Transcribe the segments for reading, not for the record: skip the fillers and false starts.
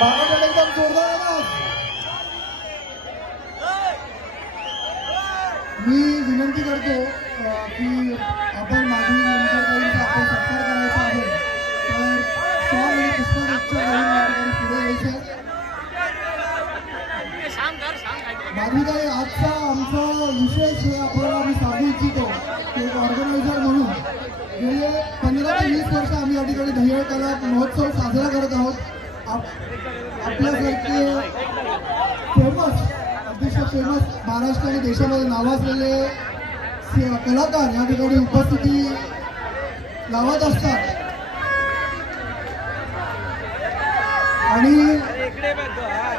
बागाकडे एकदम जोरदार आवाज। मी विनंती करतो की आपण माधवी नेमकरताईंचा आपण सत्कार करायचा आहे, तर शॉल आणि पुष्पगुच्छ घेऊन या ठिकाणी पुढे यायचे। माधवीताई, आजचा आमचा विशेष आपल्याला मी सांगू इच्छितो की एक ऑर्गनायझर म्हणून गेले 15 ते 20 वर्ष आम्ही या ठिकाणी दहिहळ कला महोत्सव साजरा करत आहोत। आपल्यासारखे फेमस, अतिशय फेमस महाराष्ट्र आणि देशामध्ये नावाजलेले कलाकार या ठिकाणी उपस्थिती लावत असतात आणि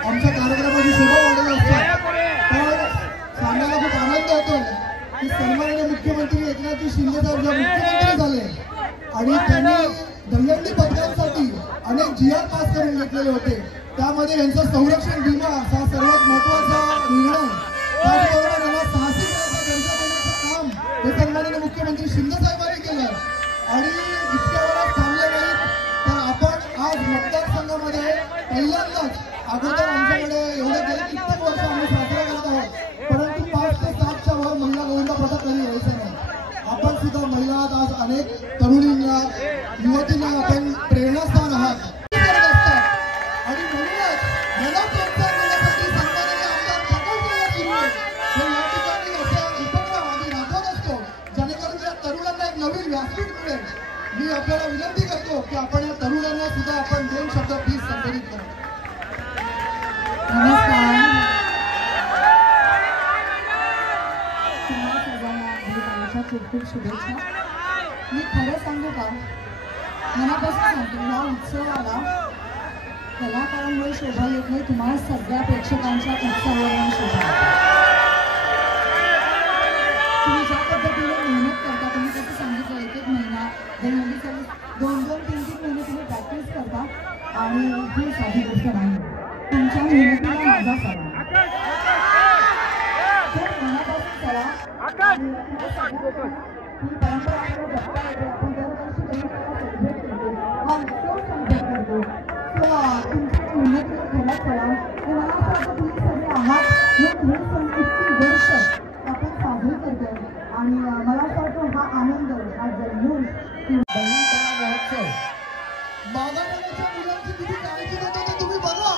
आमच्या कार्यक्रमाची शोभा वाढत असतात। पण सांगायला खूप आनंद होतो की सन्माननीय मुख्यमंत्री एकनाथ शिंदे साहेब जेव्हा मुख्यमंत्री झाले आणि त्यांनी दहीहंडी पथकांसाठी अनेक GR पास करून घेतलेले होते, त्यामध्ये यांचा संरक्षण विमा हा सर्वात महत्त्वाचा निर्णय, त्याचबरोबर यांना साहसी दर्जा देण्याचं काम हे सन्माननीय मुख्यमंत्री शिंदे साहेबांनी केलं। आणि इतक्या वेळा थांबले नाहीत, तर आपण आज मतदारसंघामध्ये पहिल्यांदाच, अगोदर आमच्याकडे एवढे गेले कित्येक वर्ष आम्ही साजरा करत आहोत, परंतु 5 ते 7च्या वर महिला गोविंदा पथक कधी यायचं नाही। आपण सुद्धा महिला आज अनेक तरुणींना, युवतींना आपण प्रेरणास्थान आहात आणि म्हणूनच मला प्रोत्साहन देण्यासाठी सन्माननीय आमदार प्रकाश हे या ठिकाणी असे उपक्रम आम्ही राबवत असतो, जेणेकरून या तरुणांना एक नवीन व्यासपीठ मिळेल। मी आपल्याला विनंती करतो की आपण या तरुणांना सुद्धा आपण 2 शब्द प्लीज संबोधित करा। नमस्कार, तुम्हाला सगळ्यांना दिवाळीच्या खूप खूप शुभेच्छा। मी खरं सांगू का, मनापासून सांगतो, या उत्सवाला कलाकारांमुळे शोभा येत नाही, तुम्हाला सगळ्या प्रेक्षकांच्या उत्साहामुळे शोभा येते। तुम्ही ज्या पद्धतीने मेहनत करता, तुम्ही कसं सांगितलं, 1-1 महिना दहीहंडीसाठी 2-2, 3-3 महिने तुम्ही प्रॅक्टिस करता आणि ही साधी गोष्ट नाही। तुमच्या मेहनतीला माझा सलाम, खूप मनापासून सलाम। ही परंपरा आपल्याला जपता येते, आपण दरवर्षी दहीहंडीला सेलिब्रेट करतो, हा उत्सव सेलिब्रेट करतो। तुमच्या मेहनतीला खरंच सलाम। मला असं वाटतं तुम्ही सगळे आहात, हे इतकी वर्ष आपण साजरी करतो आणि मला असं वाटतं हा आनंद, हा जल्लोष, महोत्सव बागाच्या मुलांची किती काळजी घेतो ते तुम्ही बघा।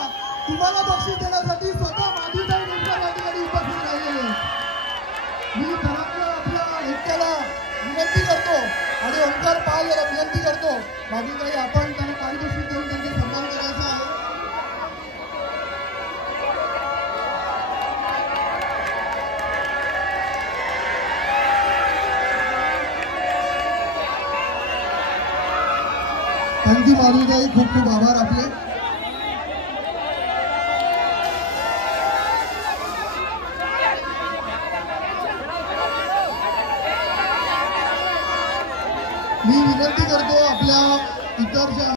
तुम्हाला बक्षीस देण्यासाठी स्वतः माधवीताई नेमकर या ठिकाणी उपस्थित राहिलेले। मी घरातल्या आपल्या एकट्याला विनंती करतो आणि ओंकार पाल याला विनंती करतो, माधवीताई आपण त्यांना पारितोषिक देऊन त्यांचा सन्मान करायचा आहे। थँक्यू माधवीताई, खूप खूप आभार आपले। मी विनंती करतो आपल्या इतर ज्या